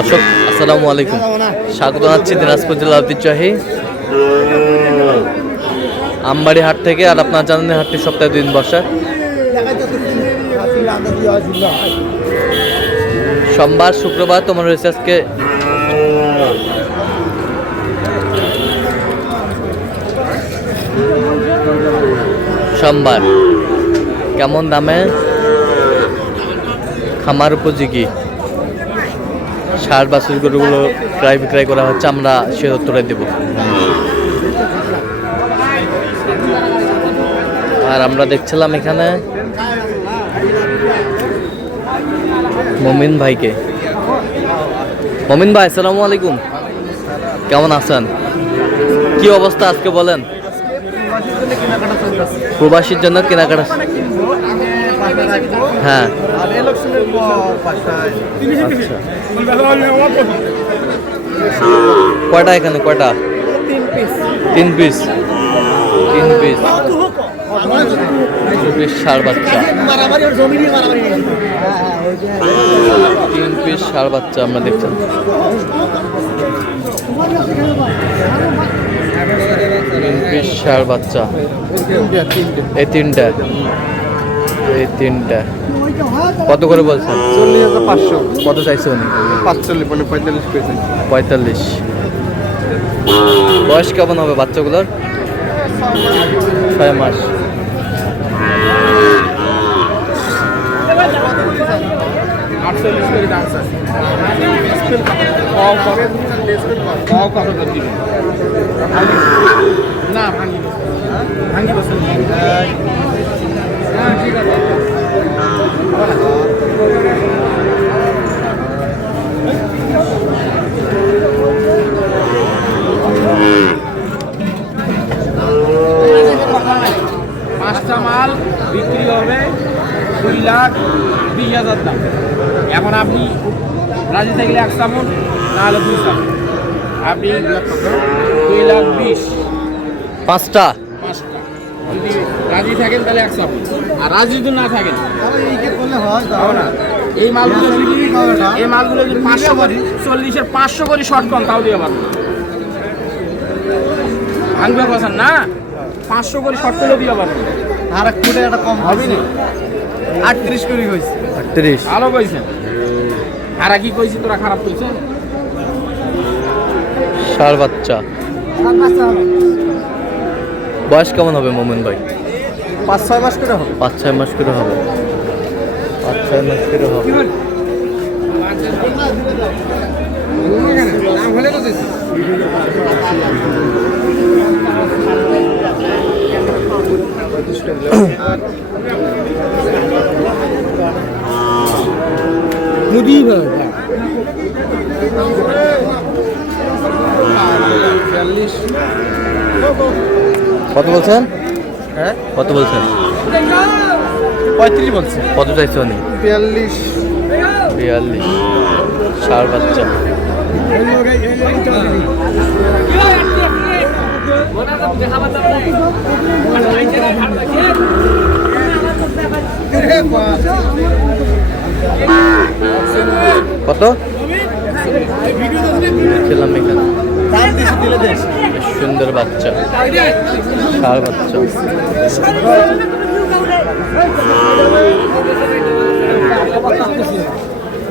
দর্শক আসসালামু আলাইকুম, স্বাগত জানাচ্ছি দিনাজপুর জেলা ঐতিহ্যবাহী আমবাড়ি হাট থেকে। আর আপনার জানেন হাটটি সপ্তাহে 2 দিন বসে, সোমবার শুক্রবার। তোমার রয়েছে আজকে সোমবার। কেমন দামে খামার উপযোগী ষাঁড় বাছুর গরুগুলো ক্রয় বিক্রয় করা হচ্ছে, আমরা সে উত্তরে দেব। আর আমরা দেখছিলাম এখানে মমিন ভাইকে। মমিন ভাই আসসালামু আলাইকুম, কেমন আছেন? কি অবস্থা আজকে বলেন? প্রবাসীর জন্য কেনাকাটা। হ্যাঁ, কয়টা এখানে? কয়টা? 3 পিস। 3 পিস ষাঁড় বাচ্চা। 3 পিস ষাঁড় বাচ্চা আমরা দেখছেন। ষাঁড় বাচ্চা এই তিনটা কত করে বলছেন? 40,500। কত চাইছে উনি? 45। বয়স কেমন হবে বাচ্চাগুলোর? 6 মাস। পাঁচটা মাল বিক্রি হবে 2,20,000 দাম। এখন আপনি রাজি থাকলে 1 চামচ, না হলে 2 চামচ। আপনি 2,20,000। পাঁচটা যদি রাজি থাকেন তাহলে 1 চামচ, আর রাজি যদি না থাকেন না। এই মালগুলো যদি 500 করি, 40-এর 500 করি শর্ট কম, তাও দিয়ে পারবো। ভাঙবে কথা না, 500 করে শর্ট করে দিয়ে পারবো। আর এক ফুটে একটা কম হবে না। 38 করে কইছে। 38 ভালো কইছেন। আর কি কইছি তোরা খারাপ কইছেন? ষাঁড় বাচ্চা। বয়স কেমন হবে মোমিন ভাই? 5-6 মাস করে হবে। 5-6 মাস করে হবে। 5-6 মাস করে হবে। কত বলছেন? হ্যাঁ, কত বলছেন? 35 বলছে। কত চাইছে উনি? 42। 42 ষাঁড় বাচ্চা। কত খেলাম এখানে? বেশ সুন্দর বাচ্চা, ষাঁড় বাচ্চা।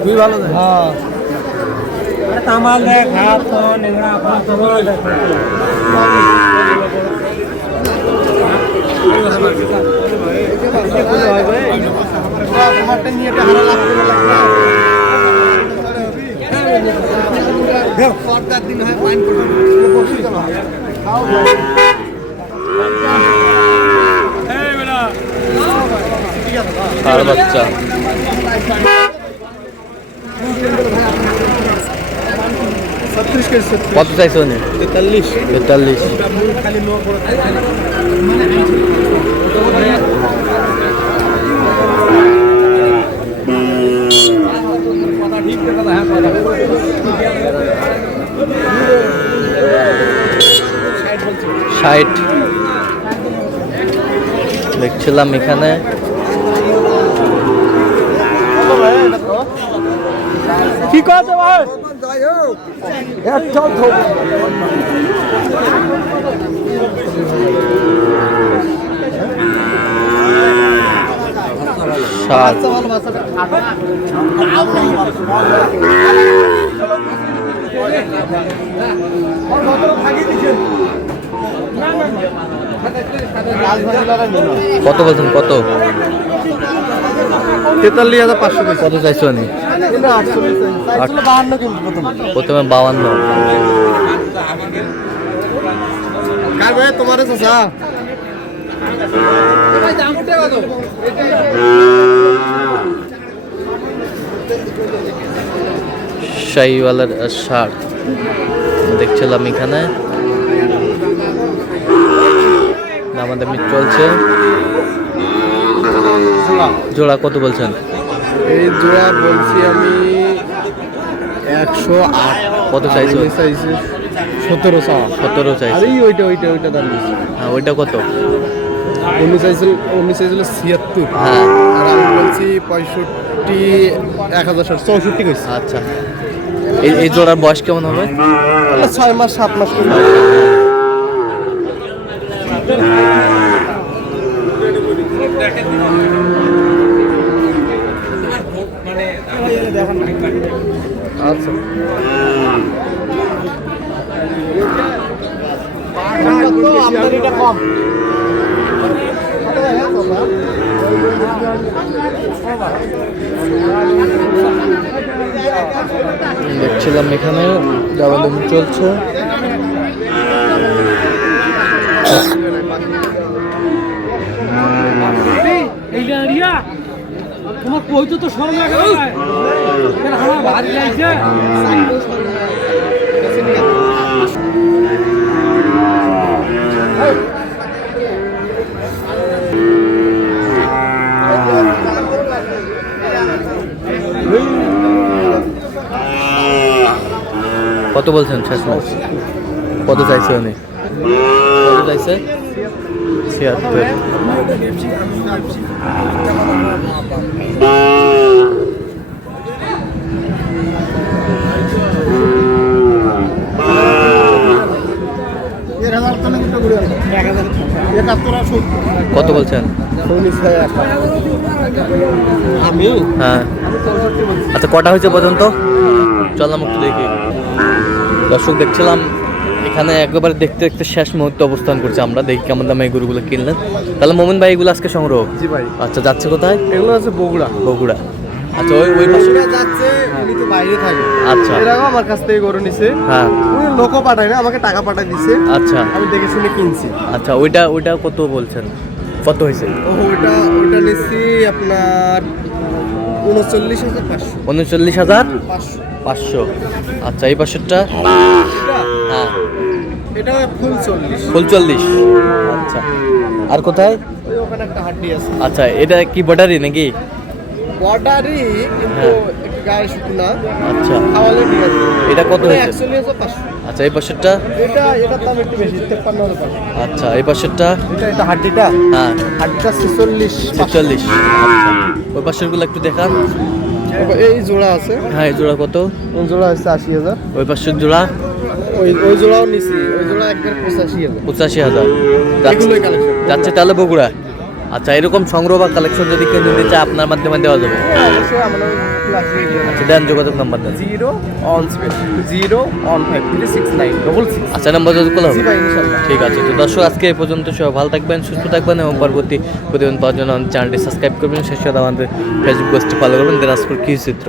খুবই ভালো। হ্যাঁ, তামাল দেখ, হাত নেংরা আপনার তামাল দেখ। তোমারটা নিয়ে হারা লাগবে না। পর্দার দিন হয় পানি পড়বে। ষাঁড় বাচ্চা। কত চাইছে উনি? 43। ষাট দেখছিলাম এখানে। কি কথা ভাই ষাট কত বলছেন কত 43,500 কত চাইছো নি প্রথমে 52 কার ভাই তোমার চাচা শাহিওয়ালার শার্ট দেখছিলাম এখানে আমাদের মিট চলছে জোড়া কত বলছেন এই জোড়া বলছি আমি 108 কত চাইছো চাইছে 17 চাওয়া 17 চাইছো আরে ওইটা দাম দিছি হ্যাঁ ওইটা কত উনি চাইছিল 76 হ্যাঁ আর আমি বলছি 65 1064 কইছি আচ্ছা এই জোড়ার বয়স কেমন হবে 6 মাস 7 মাস করে আচ্ছা আমদানিটা কম দেখছিলাম এখানে দাবাদাম চলছে তোমার কইতো তো সরম লাগে না আমার বাড়ি যাইছে কত বলছেন শেষ মাস কত চাইছে উনি কত চাইছে 76 কত বলছেন আমি হ্যাঁ আচ্ছা কটা হয়েছে পর্যন্ত চললাম একটু দেখি দর্শক দেখছিলাম এখানে একেবারে দেখতে দেখতে শেষ মুহূর্তে অবস্থান করছে আমরা দেখি কেমন দামে এই গরুগুলো কিনলেন তাহলে মোমিন ভাই এগুলো আজকে সংগ্রহ জি ভাই আচ্ছা যাচ্ছে কোথায় এগুলো আছে বগুড়া বগুড়া আচ্ছা ওই পাশে যাচ্ছে উনি তো বাইরে থাকে আচ্ছা এরাও আমার কাছ থেকে গরু নিছে হ্যাঁ উনি লোকও পাঠায় না আমাকে টাকা পাঠায় দিছে আচ্ছা আমি দেখে শুনে কিনছি আচ্ছা ওইটা কত বলছেন কত হয়েছে ওইটা নিচ্ছি আপনার 39,500 39,500 আচ্ছা এই পাশেরটা হ্যাঁ এটা ফুল 40 ফুল 40 আচ্ছা আর কোথায় ওই ওখানে একটা হাড্ডি আছে আচ্ছা এটা কি বর্ডারি নাকি বর্ডারি কিন্তু হ্যাঁ। একটু গায়ে শুকনা আচ্ছা খাওয়ালে নিয়ে আসবে এটা কত হয়েছে 41,500 আচ্ছা এই পাশেরটা এটার দাম একটু বেশি 53,500 আচ্ছা এই পাশেরটা এটা হাড্ডিটা হ্যাঁ 46 46 আচ্ছা ওই পাশেরগুলো একটু দেখান এই জোড়া আছে হ্যাঁ এই জোড়া কত ওই জোড়া হচ্ছে 80,000 ওই পাশের জোড়া ওই জোড়াও নিছি ওই জোড়া একবার 85,000 85,000 এগুলোই কালেকশন যাচ্ছে তাহলে বগুড়া আচ্ছা এরকম সংগ্রহ বা কালেকশন যদি কেউ নিতে চায় আপনার মাধ্যমে দেওয়া যাবে অবশ্যই আমরা ক্লাসে আচ্ছা দেন যোগাযোগ নাম্বার দেন 0 আচ্ছা নাম্বার যোগাযোগ করলে হবে জি ভাই ইনশাআল্লাহ ঠিক আছে তো দর্শক আজকে এই পর্যন্ত সবাই ভালো থাকবেন সুস্থ থাকবেন এবং পরবর্তী প্রতিদিন পাওয়ার জন্য চ্যানেলটি সাবস্ক্রাইব করবেন সেই সাথে আমাদের ফেসবুক পেজটি ফলো করবেন দিনাজপুর কৃষি চিত্র।